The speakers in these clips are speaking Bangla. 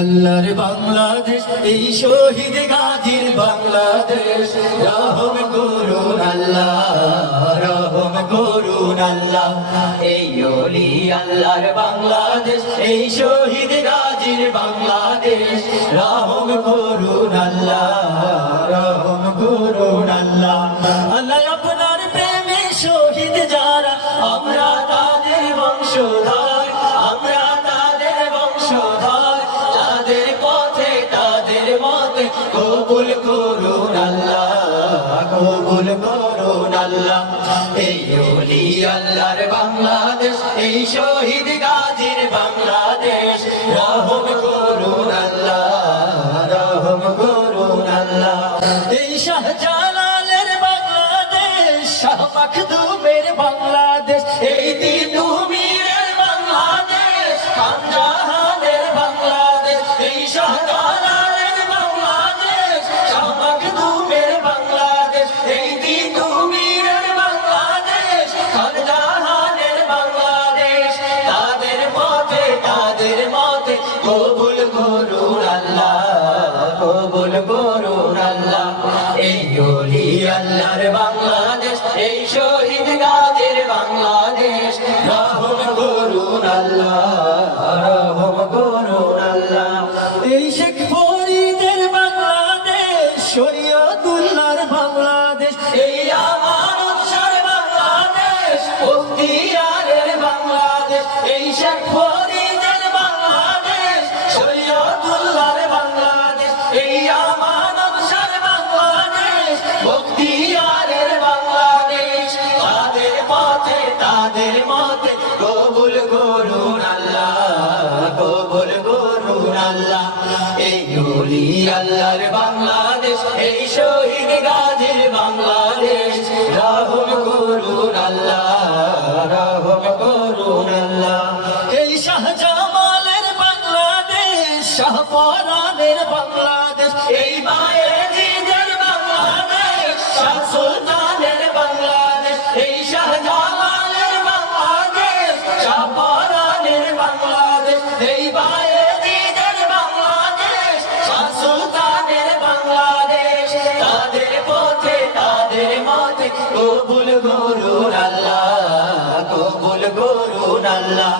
আল্লাহর বাংলাদেশ, এই শহীদ গাজীর বাংলাদেশ। রহম করুন আল্লাহ, রহম করুন আল্লাহ। এই ওলি আল্লাহর বাংলাদেশ, এই শহীদ গাজীর বাংলাদেশ। রহম করুন আল্লাহ, রহম করুন আল্লাহ। আল্লাহ আপনার প্রেমে শহীদ যারা, আমরা তাদের বংশধর, আমরা তাদের বংশধর। তাদের পথে তাদের মতে কবুল করুন আল্লাহ, কবুল করুন আল্লাহ। এই ওলি আল্লাহর বাংলাদেশ, এই শহীদ গাজীর বাংলাদেশ। রহম করুন আল্লাহ, রহম করুন আল্লাহ। এই শাহজালালের বাংলাদেশ, শাহ মাখদুমের বাংলাদেশ, এই তিন উমিরের বাংলাদেশ, খানজাহানের বাংলাদেশ। এই শাহজালালের বাংলাদেশ, শাহ মাখদুমের বাংলাদেশ, এই তিন উমিরের বাংলাদেশ, খানজাহানের বাংলাদেশ। তাদের পথে তাদের মতে কবুল করুন আল্লাহ, কবুল করুন আল্লাহ। এই ওলি আল্লাহর বাংলাদেশ, এই শহীদ গাজীর বাংলাদেশ। রহম করুন আল্লাহ, রহম করুন আল্লাহ। এই শেখ ফরিদের বাংলাদেশ, শরীয়তুল্লাহর বাংলাদেশ, এই আমানত শাহর বাংলাদেশ, বখতিয়ারের বাংলাদেশ। এই শেখ ফরিদের বাংলাদেশ, শরীয়তুল্লাহর বাংলাদেশ, এই আমানত শাহর বাংলাদেশ, বখতিয়ারের বাংলাদেশ। তাদের পথে তাদের মতে কবুল করুন আল্লাহ, কবুল করুন আল্লাহ। এই ওলি আল্লাহর বাংলাদেশ, এই শহীদ গাজীর বাংলাদেশ। রহম করুন আল্লাহ, রহম করুন আল্লাহ। এই শাহজামালের বাংলাদেশ, শাহপরানের বাংলাদেশ, এই বায়েজিদের বাংলাদেশ, শাহ সুলতানের বাংলাদেশ। এই শাহজামালের বাংলাদেশ, শাহপরানের বাংলাদেশ, এই বায়েজিদের বাংলাদেশ, শাহ সুলতানের বাংলাদেশ। তাদের পথে তাদের মতে কবুল করুন আল্লাহ, কবুল করুন আল্লাহ।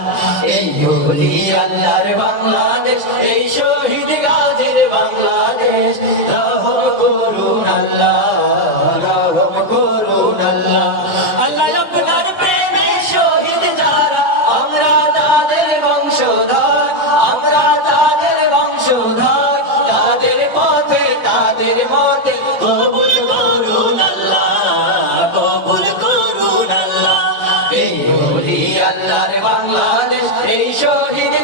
এই ওলি আল্লাহর বাংলাদেশ, এই শহীদ গাজীর বাংলাদেশ। রহম করুন আল্লাহ, রহম করুন আল্লাহ। আল্লাহ আপনার প্রেমে শহীদ যারা, আমরা তাদের বংশধর, আমরা তাদের বংশধর। তাদের পথে তাদের মতে কবুল করুন আল্লাহ, কবুল করুন আল্লাহ। এই ওলি আল্লাহর বাংলাদেশ, এই শহীদ